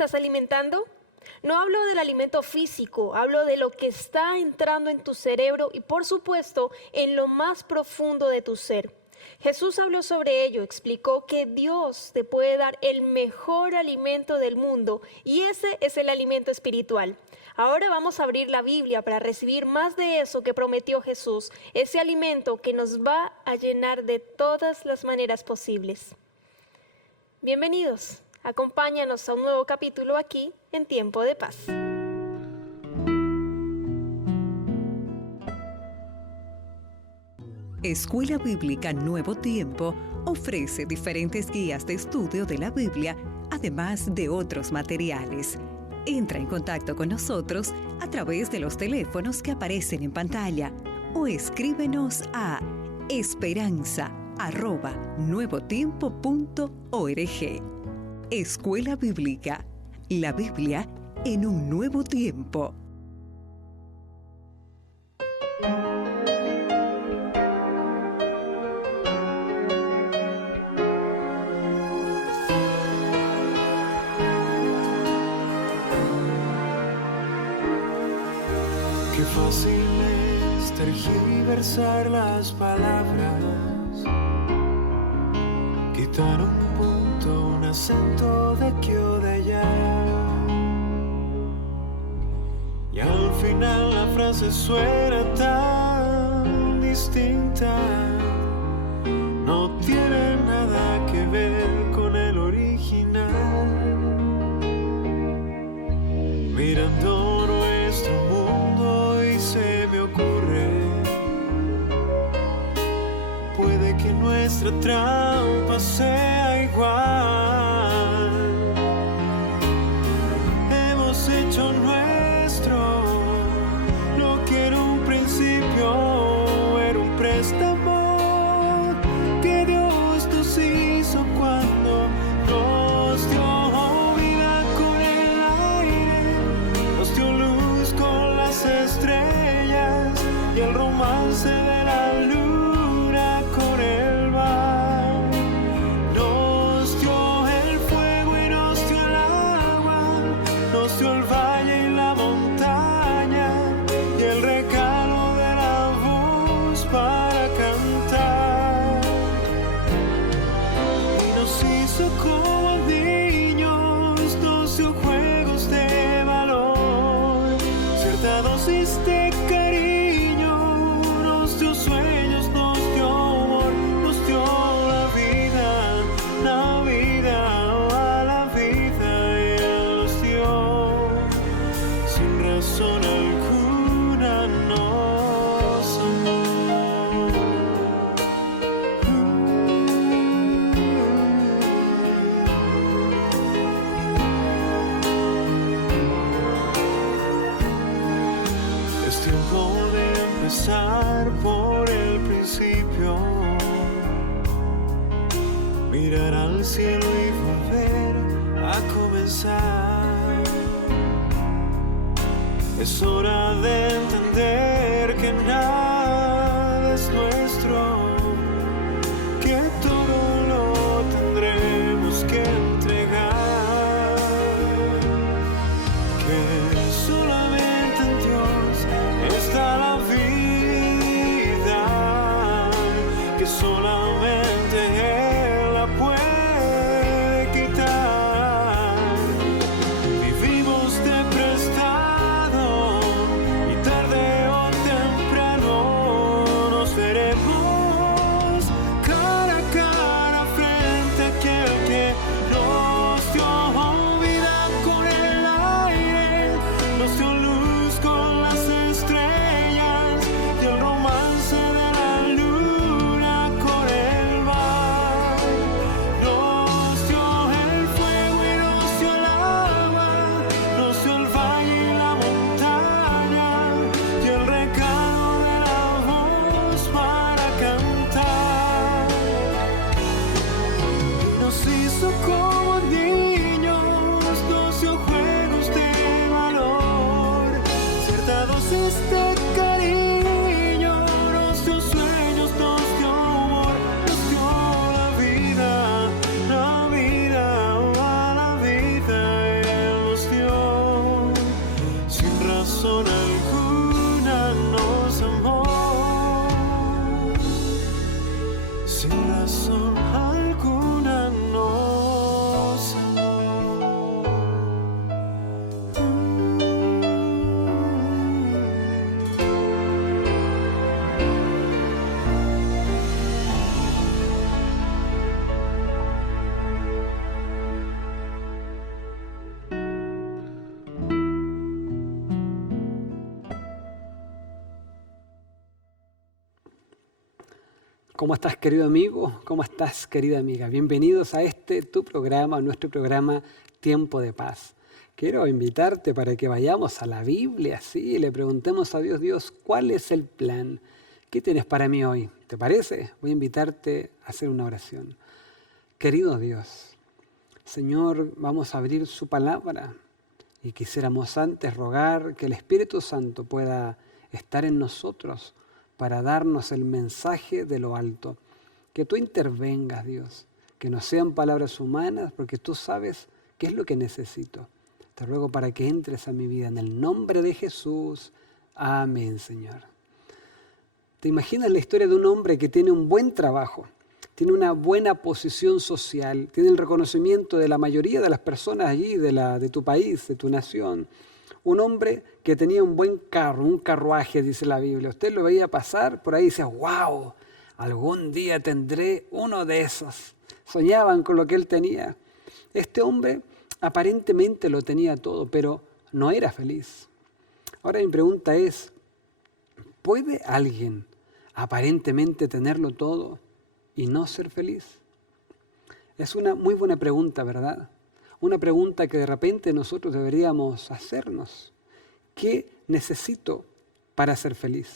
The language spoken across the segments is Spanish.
estás alimentando? No hablo del alimento físico, hablo de lo que está entrando en tu cerebro y por supuesto en lo más profundo de tu ser. Jesús habló sobre ello, explicó que Dios te puede dar el mejor alimento del mundo y ese es el alimento espiritual. Ahora vamos a abrir la Biblia para recibir más de eso que prometió Jesús, ese alimento que nos va a llenar de todas las maneras posibles. Bienvenidos, acompáñanos a un nuevo capítulo aquí en Tiempo de Paz. Escuela Bíblica Nuevo Tiempo ofrece diferentes guías de estudio de la Biblia, además de otros materiales. Entra en contacto con nosotros a través de los teléfonos que aparecen en pantalla o escríbenos a esperanza@nuevotiempo.org. Escuela Bíblica, la Biblia en un nuevo tiempo. Qué fácil es tergiversar las palabras, quitar un punto, un acento de aquí o de allá, y al final la frase suena tan distinta, no tiene nada que ver con el original. Mirando nuestro mundo y se me ocurre, puede que nuestra trampa sea igual. Hemos hecho nuestro lo que en un principio era un préstamo que Dios nos hizo cuando nos dio vida con el aire, nos dio luz con las estrellas y el romance de la luna con el mar. Nos dio el fuego y nos dio el agua, nos dio el valle y la montaña y el regalo de la voz para cantar. Y nos hizo como niños, nos dio juegos de valor, cierta dosis de cariño, nos dio sueños, nos dio amor, nos dio la vida, a la vida Él nos dio, sin razón alguna nos amó. Es tiempo de empezar por el principio, mirar al cielo y volver a comenzar. Es hora de entender que nada es nuestro, que todo lo tendremos que entregar, que solamente en Dios está la vida, que solamente Él la puede quitar. Vivimos de prestado y tarde o temprano ¿Cómo estás, querido amigo? ¿Cómo estás, querida amiga? Bienvenidos a tu programa, nuestro programa Tiempo de Paz. Quiero invitarte para que vayamos a la Biblia, sí, y le preguntemos a Dios, Dios, ¿cuál es el plan? ¿Qué tienes para mí hoy? ¿Te parece? Voy a invitarte a hacer una oración. Querido Dios, Señor, vamos a abrir su palabra y quisiéramos antes rogar que el Espíritu Santo pueda estar en nosotros para darnos el mensaje de lo alto. Que tú intervengas, Dios, que no sean palabras humanas, porque tú sabes qué es lo que necesito. Te ruego para que entres a mi vida en el nombre de Jesús. Amén, Señor. ¿Te imaginas la historia de un hombre que tiene un buen trabajo, tiene una buena posición social, tiene el reconocimiento de la mayoría de las personas allí, de tu país, de tu nación? Un hombre que tenía un buen carro, un carruaje, dice la Biblia. Usted lo veía pasar por ahí y decía, wow, algún día tendré uno de esos. Soñaban con lo que él tenía. Este hombre aparentemente lo tenía todo, pero no era feliz. Ahora mi pregunta es, ¿puede alguien aparentemente tenerlo todo y no ser feliz? Es una muy buena pregunta, ¿verdad? Una pregunta que de repente nosotros deberíamos hacernos. ¿Qué necesito para ser feliz?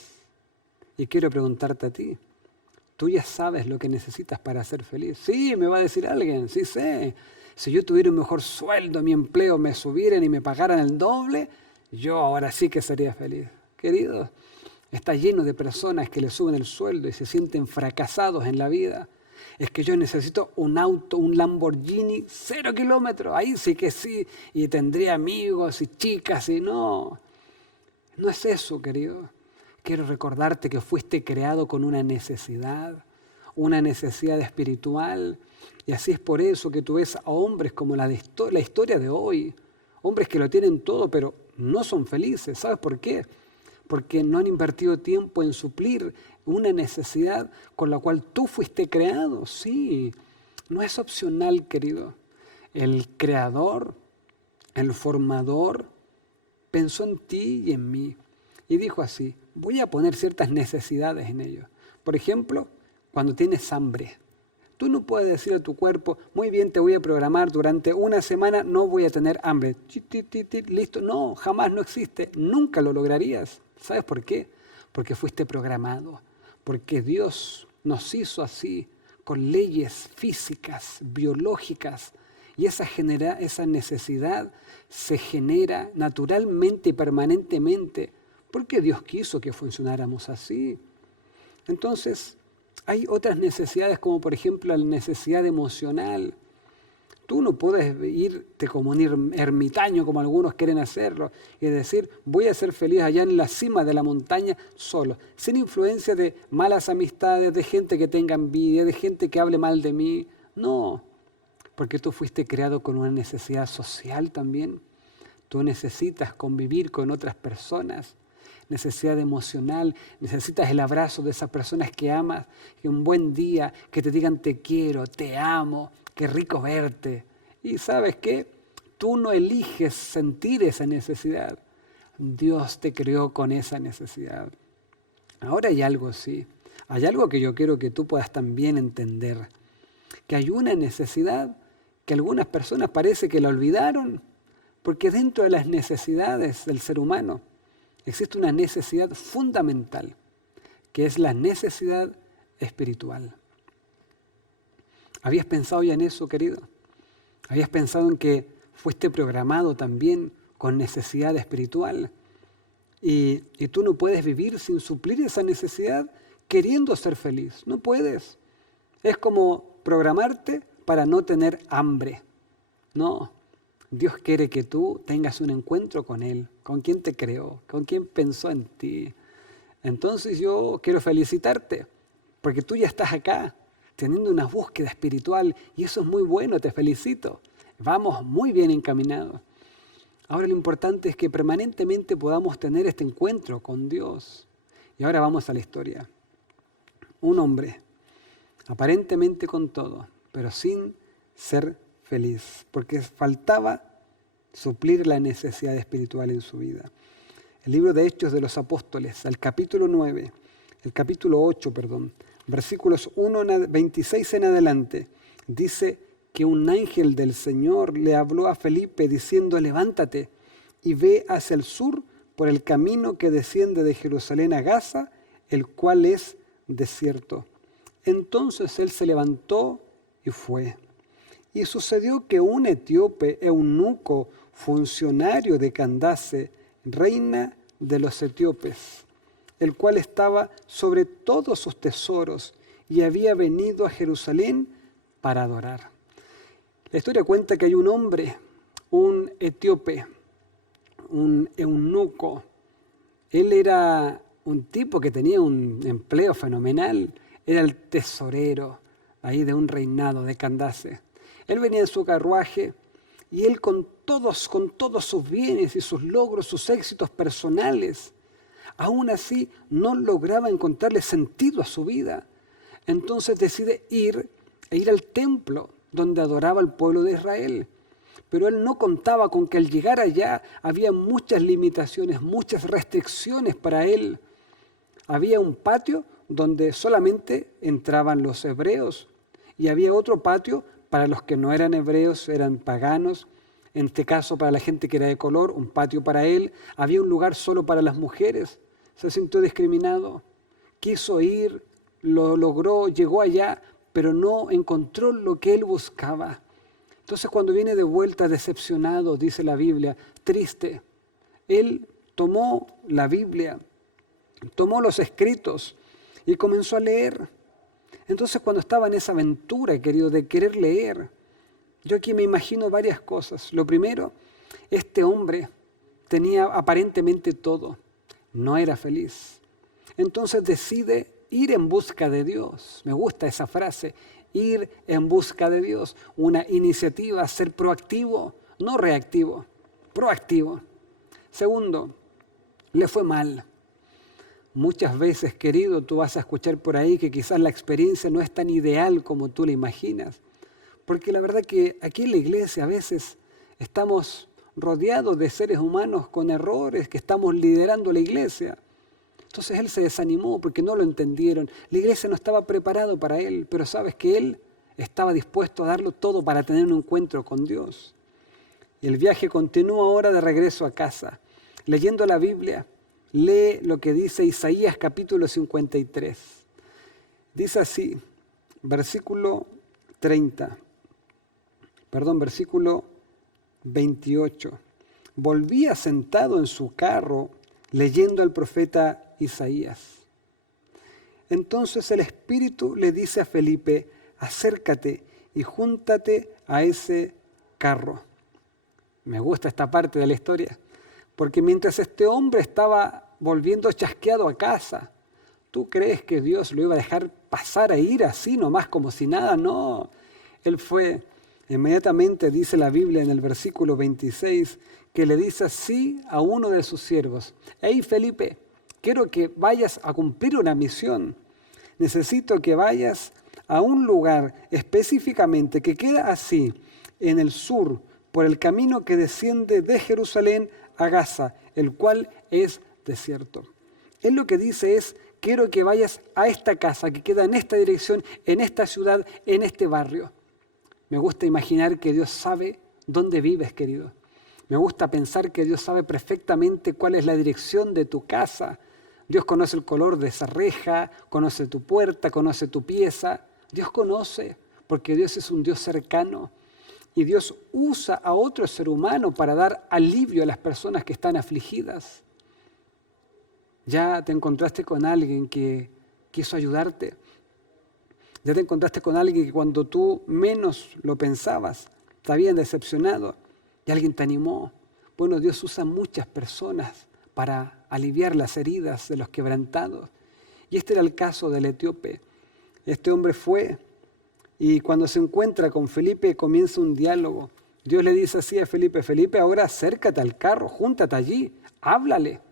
Y quiero preguntarte a ti. ¿Tú ya sabes lo que necesitas para ser feliz? Sí, me va a decir alguien, sí sé. Si yo tuviera un mejor sueldo, mi empleo me subieran y me pagaran el doble, yo ahora sí que sería feliz. Queridos, está lleno de personas que le suben el sueldo y se sienten fracasados en la vida. Es que yo necesito un auto, un Lamborghini, 0 kilómetros. Ahí sí que sí, y tendría amigos y chicas y no. No es eso, querido. Quiero recordarte que fuiste creado con una necesidad espiritual. Y así es por eso que tú ves a hombres como la historia de hoy. Hombres que lo tienen todo, pero no son felices. ¿Sabes por qué? Porque no han invertido tiempo en suplir una necesidad con la cual tú fuiste creado. Sí, no es opcional, querido. El creador, el formador, pensó en ti y en mí. Y dijo así, voy a poner ciertas necesidades en ellos. Por ejemplo, cuando tienes hambre. Tú no puedes decir a tu cuerpo, muy bien, te voy a programar durante una semana, no voy a tener hambre. Listo, no, jamás no existe, nunca lo lograrías. ¿Sabes por qué? Porque fuiste programado, porque Dios nos hizo así, con leyes físicas, biológicas, y esa necesidad se genera naturalmente y permanentemente, porque Dios quiso que funcionáramos así. Entonces, hay otras necesidades como por ejemplo la necesidad emocional. Tú no puedes irte como un ermitaño como algunos quieren hacerlo y decir voy a ser feliz allá en la cima de la montaña solo, sin influencia de malas amistades, de gente que tenga envidia, de gente que hable mal de mí. No, porque tú fuiste creado con una necesidad social también. Tú necesitas convivir con otras personas. Necesidad emocional, necesitas el abrazo de esas personas que amas, que un buen día, que te digan te quiero, te amo, qué rico verte. Y ¿sabes qué? Tú no eliges sentir esa necesidad. Dios te creó con esa necesidad. Ahora hay algo así, hay algo que yo quiero que tú puedas también entender, que hay una necesidad que algunas personas parece que la olvidaron, porque dentro de las necesidades del ser humano, existe una necesidad fundamental, que es la necesidad espiritual. ¿Habías pensado ya en eso, querido? ¿Habías pensado en que fuiste programado también con necesidad espiritual? Y tú no puedes vivir sin suplir esa necesidad queriendo ser feliz. No puedes. Es como programarte para no tener hambre. No. Dios quiere que tú tengas un encuentro con Él, con quien te creó, con quien pensó en ti. Entonces yo quiero felicitarte, porque tú ya estás acá, teniendo una búsqueda espiritual, y eso es muy bueno, te felicito. Vamos muy bien encaminados. Ahora lo importante es que permanentemente podamos tener este encuentro con Dios. Y ahora vamos a la historia. Un hombre, aparentemente con todo, pero sin ser feliz, porque faltaba suplir la necesidad espiritual en su vida. El libro de Hechos de los Apóstoles, el capítulo 8, versículos 26 en adelante, dice que un ángel del Señor le habló a Felipe diciendo: levántate y ve hacia el sur por el camino que desciende de Jerusalén a Gaza, el cual es desierto. Entonces él se levantó y fue. Y sucedió que un etíope, eunuco, funcionario de Candace, reina de los etíopes, el cual estaba sobre todos sus tesoros y había venido a Jerusalén para adorar. La historia cuenta que hay un hombre, un etíope, un eunuco. Él era un tipo que tenía un empleo fenomenal, era el tesorero ahí de un reinado de Candace. Él venía en su carruaje y él con todos sus bienes y sus logros, sus éxitos personales, aún así no lograba encontrarle sentido a su vida. Entonces decide ir al templo donde adoraba al pueblo de Israel. Pero él no contaba con que al llegar allá había muchas limitaciones, muchas restricciones para él. Había un patio donde solamente entraban los hebreos y había otro patio para los que no eran hebreos, eran paganos. En este caso, para la gente que era de color, un patio para él. Había un lugar solo para las mujeres. Se sintió discriminado. Quiso ir, lo logró, llegó allá, pero no encontró lo que él buscaba. Entonces, cuando viene de vuelta decepcionado, dice la Biblia, triste, él tomó la Biblia, tomó los escritos y comenzó a leer. Entonces, cuando estaba en esa aventura, querido, de querer leer, yo aquí me imagino varias cosas. Lo primero, este hombre tenía aparentemente todo, no era feliz. Entonces decide ir en busca de Dios. Me gusta esa frase, ir en busca de Dios. Una iniciativa, ser proactivo, no reactivo, proactivo. Segundo, le fue mal. Muchas veces, querido, tú vas a escuchar por ahí que quizás la experiencia no es tan ideal como tú la imaginas. Porque la verdad que aquí en la iglesia a veces estamos rodeados de seres humanos con errores, que estamos liderando la iglesia. Entonces él se desanimó porque no lo entendieron. La iglesia no estaba preparada para él, pero sabes que él estaba dispuesto a darlo todo para tener un encuentro con Dios. Y el viaje continúa ahora de regreso a casa. Leyendo la Biblia, lee lo que dice Isaías capítulo 53. Dice así, versículo 28. Volvía sentado en su carro leyendo al profeta Isaías. Entonces el Espíritu le dice a Felipe: acércate y júntate a ese carro. Me gusta esta parte de la historia, porque mientras este hombre estaba volviendo chasqueado a casa, ¿tú crees que Dios lo iba a dejar pasar a ir así nomás como si nada? No, él fue. Inmediatamente dice la Biblia en el versículo 26 que le dice así a uno de sus siervos: hey Felipe, quiero que vayas a cumplir una misión. Necesito que vayas a un lugar específicamente que queda así, en el sur, por el camino que desciende de Jerusalén a Gaza, el cual es desierto. Él lo que dice es: quiero que vayas a esta casa que queda en esta dirección, en esta ciudad, en este barrio. Me gusta imaginar que Dios sabe dónde vives, querido. Me gusta pensar que Dios sabe perfectamente cuál es la dirección de tu casa. Dios conoce el color de esa reja, conoce tu puerta, conoce tu pieza. Dios conoce, porque Dios es un Dios cercano. Y Dios usa a otro ser humano para dar alivio a las personas que están afligidas. ¿Ya te encontraste con alguien que quiso ayudarte? ¿Ya te encontraste con alguien que cuando tú menos lo pensabas, te habían decepcionado y alguien te animó? Bueno, Dios usa muchas personas para aliviar las heridas de los quebrantados. Y este era el caso del etíope. Este hombre fue y cuando se encuentra con Felipe comienza un diálogo. Dios le dice así a Felipe: Felipe, ahora acércate al carro, júntate allí, háblale.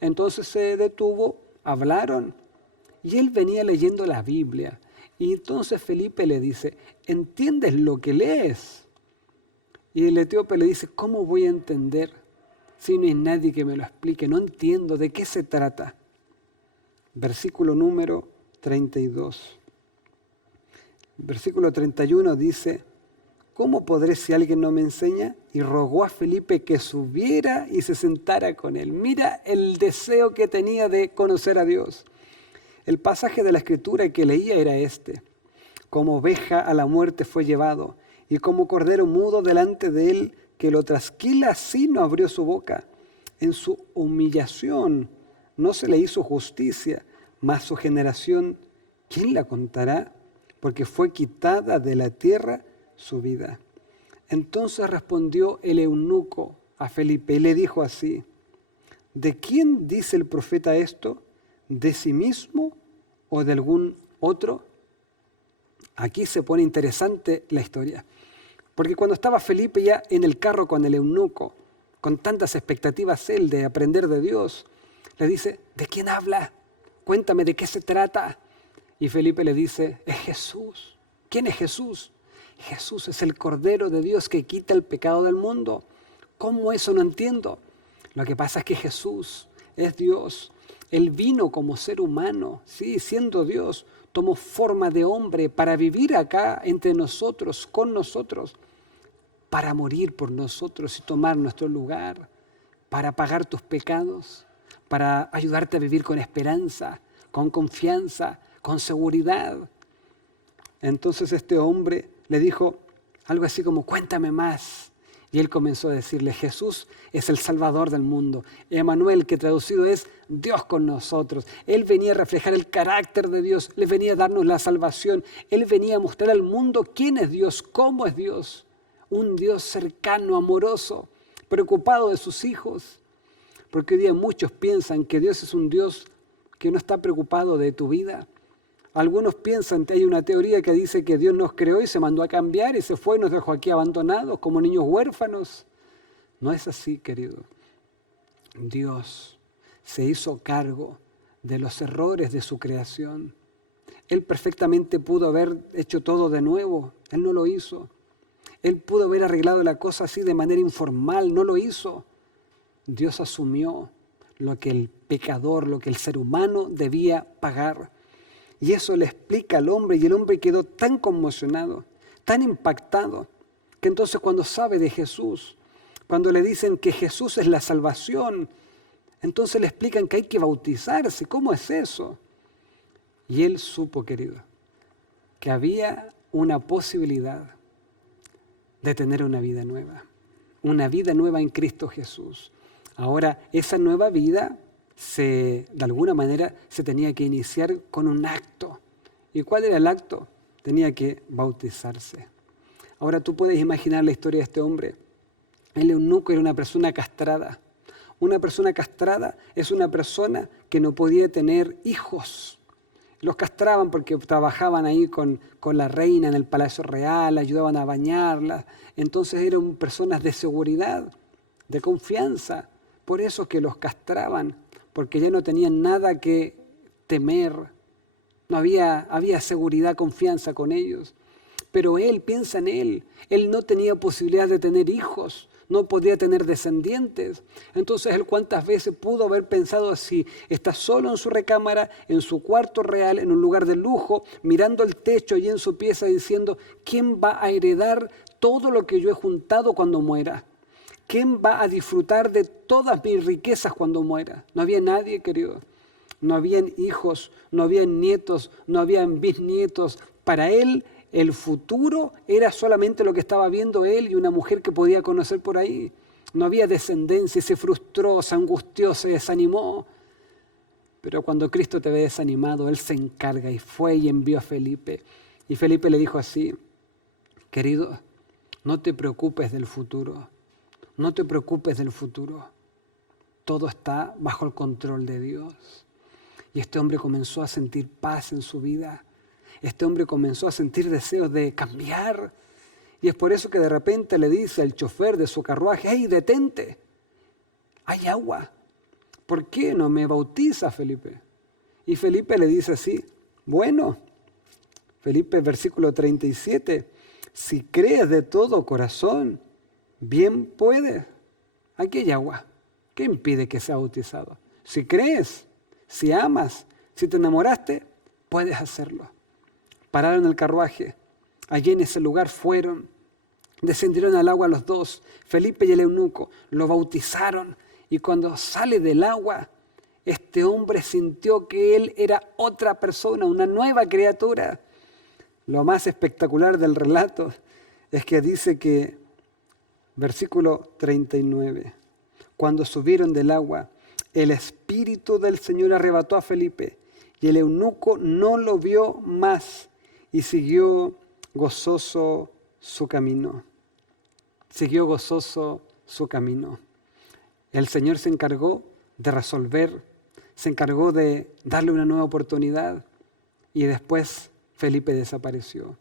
Entonces se detuvo, hablaron y él venía leyendo la Biblia. Y entonces Felipe le dice: ¿entiendes lo que lees? Y el etíope le dice: ¿cómo voy a entender si no hay nadie que me lo explique? No entiendo de qué se trata. Versículo número 32. Versículo 31 dice: ¿cómo podré si alguien no me enseña? Y rogó a Felipe que subiera y se sentara con él. Mira el deseo que tenía de conocer a Dios. El pasaje de la Escritura que leía era este: como oveja a la muerte fue llevado, y como cordero mudo delante de él que lo trasquila, así no abrió su boca. En su humillación no se le hizo justicia, mas su generación, ¿quién la contará? Porque fue quitada de la tierra su vida. Entonces respondió el eunuco a Felipe y le dijo así: ¿de quién dice el profeta esto? ¿De sí mismo o de algún otro? Aquí se pone interesante la historia, porque cuando estaba Felipe ya en el carro con el eunuco, con tantas expectativas él de aprender de Dios, le dice: ¿de quién habla? Cuéntame de qué se trata. Y Felipe le dice: es Jesús. ¿Quién es Jesús? Jesús es el Cordero de Dios que quita el pecado del mundo. ¿Cómo eso? No entiendo. Lo que pasa es que Jesús es Dios. Él vino como ser humano, sí, siendo Dios, tomó forma de hombre para vivir acá entre nosotros, con nosotros, para morir por nosotros y tomar nuestro lugar, para pagar tus pecados, para ayudarte a vivir con esperanza, con confianza, con seguridad. Entonces este hombre le dijo algo así como: cuéntame más. Y él comenzó a decirle: Jesús es el Salvador del mundo. Emmanuel, que traducido es Dios con nosotros. Él venía a reflejar el carácter de Dios. Él venía a darnos la salvación. Él venía a mostrar al mundo quién es Dios, cómo es Dios. Un Dios cercano, amoroso, preocupado de sus hijos. Porque hoy día muchos piensan que Dios es un Dios que no está preocupado de tu vida. Algunos piensan que hay una teoría que dice que Dios nos creó y se mandó a cambiar y se fue y nos dejó aquí abandonados como niños huérfanos. No es así, querido. Dios se hizo cargo de los errores de su creación. Él perfectamente pudo haber hecho todo de nuevo. Él no lo hizo. Él pudo haber arreglado la cosa así de manera informal. No lo hizo. Dios asumió lo que el pecador, lo que el ser humano debía pagar. Y eso le explica al hombre, y el hombre quedó tan conmocionado, tan impactado, que entonces cuando sabe de Jesús, cuando le dicen que Jesús es la salvación, entonces le explican que hay que bautizarse. ¿Cómo es eso? Y él supo, querido, que había una posibilidad de tener una vida nueva en Cristo Jesús. Ahora, esa nueva vida de alguna manera se tenía que iniciar con un acto. ¿Y cuál era el acto? Tenía que bautizarse. Ahora tú puedes imaginar la historia de este hombre. El eunuco era una persona castrada. Una persona castrada es una persona que no podía tener hijos. Los castraban porque trabajaban ahí con la reina en el palacio real, ayudaban a bañarla. Entonces eran personas de seguridad, de confianza. Por eso que los castraban, porque ya no tenían nada que temer. No había seguridad, confianza con ellos. Pero él, piensa en él no tenía posibilidad de tener hijos, no podía tener descendientes. Entonces él, ¿cuántas veces pudo haber pensado así? Está solo en su recámara, en su cuarto real, en un lugar de lujo, mirando el techo y en su pieza diciendo: ¿quién va a heredar todo lo que yo he juntado cuando muera? ¿Quién va a disfrutar de todas mis riquezas cuando muera? No había nadie, querido. No habían hijos, no habían nietos, no habían bisnietos. Para él, el futuro era solamente lo que estaba viendo él y una mujer que podía conocer por ahí. No había descendencia, se frustró, se angustió, se desanimó. Pero cuando Cristo te ve desanimado, Él se encarga y fue y envió a Felipe. Y Felipe le dijo así: querido, no te preocupes del futuro. No te preocupes del futuro. Todo está bajo el control de Dios. Y este hombre comenzó a sentir paz en su vida. Este hombre comenzó a sentir deseos de cambiar. Y es por eso que de repente le dice al chofer de su carruaje: ¡hey, detente! Hay agua. ¿Por qué no me bautiza, Felipe? Y Felipe le dice así: bueno, Felipe, versículo 37, si crees de todo corazón, bien puedes. Aquí hay agua. ¿Qué impide que sea bautizado? Si crees, si amas, si te enamoraste, puedes hacerlo. Pararon el carruaje. Allí en ese lugar fueron. Descendieron al agua los dos, Felipe y el eunuco. Lo bautizaron. Y cuando sale del agua, este hombre sintió que él era otra persona, una nueva criatura. Lo más espectacular del relato es que dice que, versículo 39, cuando subieron del agua, el Espíritu del Señor arrebató a Felipe y el eunuco no lo vio más y siguió gozoso su camino. Siguió gozoso su camino. El Señor se encargó de resolver, se encargó de darle una nueva oportunidad y después Felipe desapareció.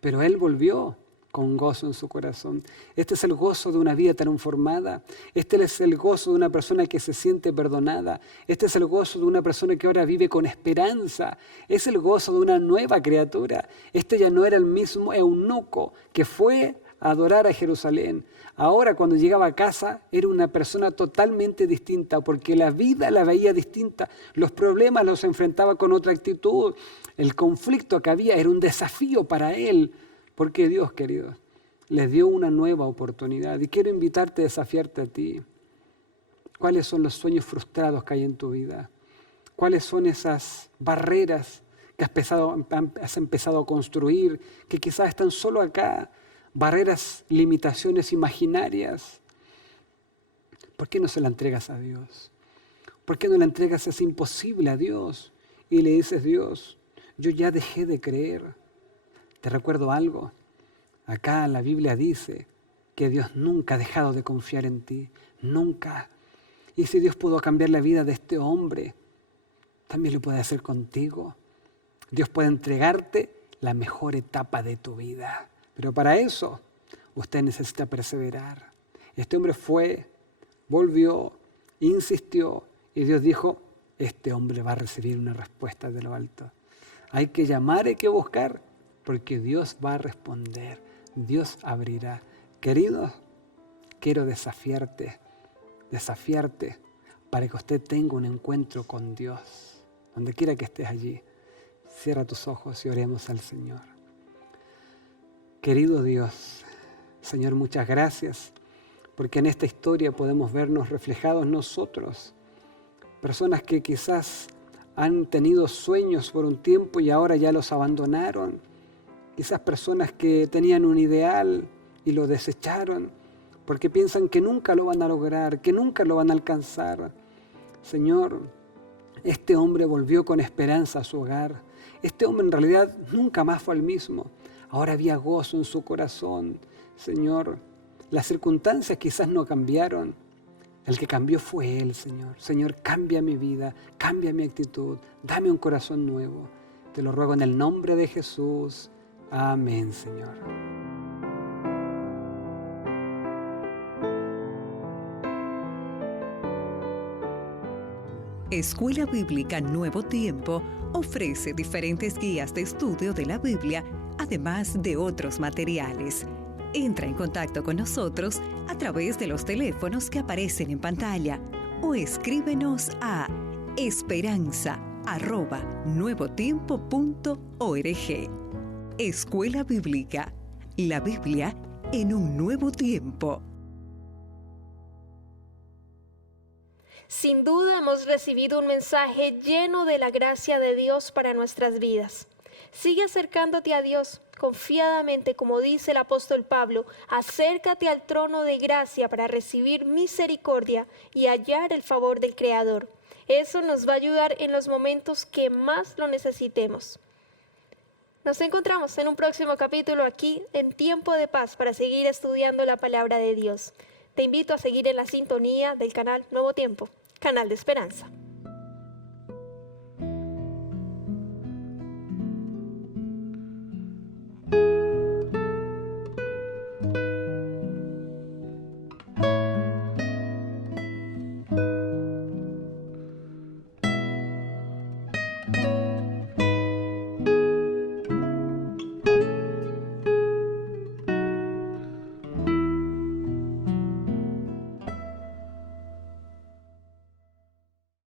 Pero él volvió con gozo en su corazón. Este es el gozo de una vida transformada. Este es el gozo de una persona que se siente perdonada. Este es el gozo de una persona que ahora vive con esperanza. Es el gozo de una nueva criatura. Este ya no era el mismo eunuco que fue a adorar a Jerusalén. Ahora cuando llegaba a casa era una persona totalmente distinta porque la vida la veía distinta. Los problemas los enfrentaba con otra actitud. El conflicto que había era un desafío para él. Porque Dios, queridos, les dio una nueva oportunidad. Y quiero invitarte a desafiarte a ti. ¿Cuáles son los sueños frustrados que hay en tu vida? ¿Cuáles son esas barreras que has empezado a construir, que quizás están solo acá? Barreras, limitaciones imaginarias. ¿Por qué no se la entregas a Dios? ¿Por qué no le entregas ese imposible a Dios? Y le dices, Dios, yo ya dejé de creer. Te recuerdo algo. Acá la Biblia dice que Dios nunca ha dejado de confiar en ti. Nunca. Y si Dios pudo cambiar la vida de este hombre, también lo puede hacer contigo. Dios puede entregarte la mejor etapa de tu vida. Pero para eso, usted necesita perseverar. Este hombre fue, volvió, insistió, y Dios dijo, este hombre va a recibir una respuesta de lo alto. Hay que llamar, hay que buscar, porque Dios va a responder. Dios abrirá. Queridos, quiero desafiarte para que usted tenga un encuentro con Dios. Donde quiera que estés allí, cierra tus ojos y oremos al Señor. Querido Dios, Señor, muchas gracias, porque en esta historia podemos vernos reflejados nosotros, personas que quizás han tenido sueños por un tiempo y ahora ya los abandonaron, quizás personas que tenían un ideal y lo desecharon, porque piensan que nunca lo van a lograr, que nunca lo van a alcanzar. Señor, este hombre volvió con esperanza a su hogar. Este hombre en realidad nunca más fue el mismo. Ahora había gozo en su corazón. Señor, las circunstancias quizás no cambiaron. El que cambió fue Él, Señor. Señor, cambia mi vida, cambia mi actitud, dame un corazón nuevo. Te lo ruego en el nombre de Jesús. Amén, Señor. Escuela Bíblica Nuevo Tiempo ofrece diferentes guías de estudio de la Biblia, además de otros materiales. Entra en contacto con nosotros a través de los teléfonos que aparecen en pantalla o escríbenos a esperanza@nuevotiempo.org. Escuela Bíblica, la Biblia en un nuevo tiempo. Sin duda hemos recibido un mensaje lleno de la gracia de Dios para nuestras vidas. Sigue acercándote a Dios confiadamente, como dice el apóstol Pablo, acércate al trono de gracia para recibir misericordia y hallar el favor del Creador. Eso nos va a ayudar en los momentos que más lo necesitemos. Nos encontramos en un próximo capítulo aquí en Tiempo de Paz para seguir estudiando la palabra de Dios. Te invito a seguir en la sintonía del canal Nuevo Tiempo, canal de esperanza.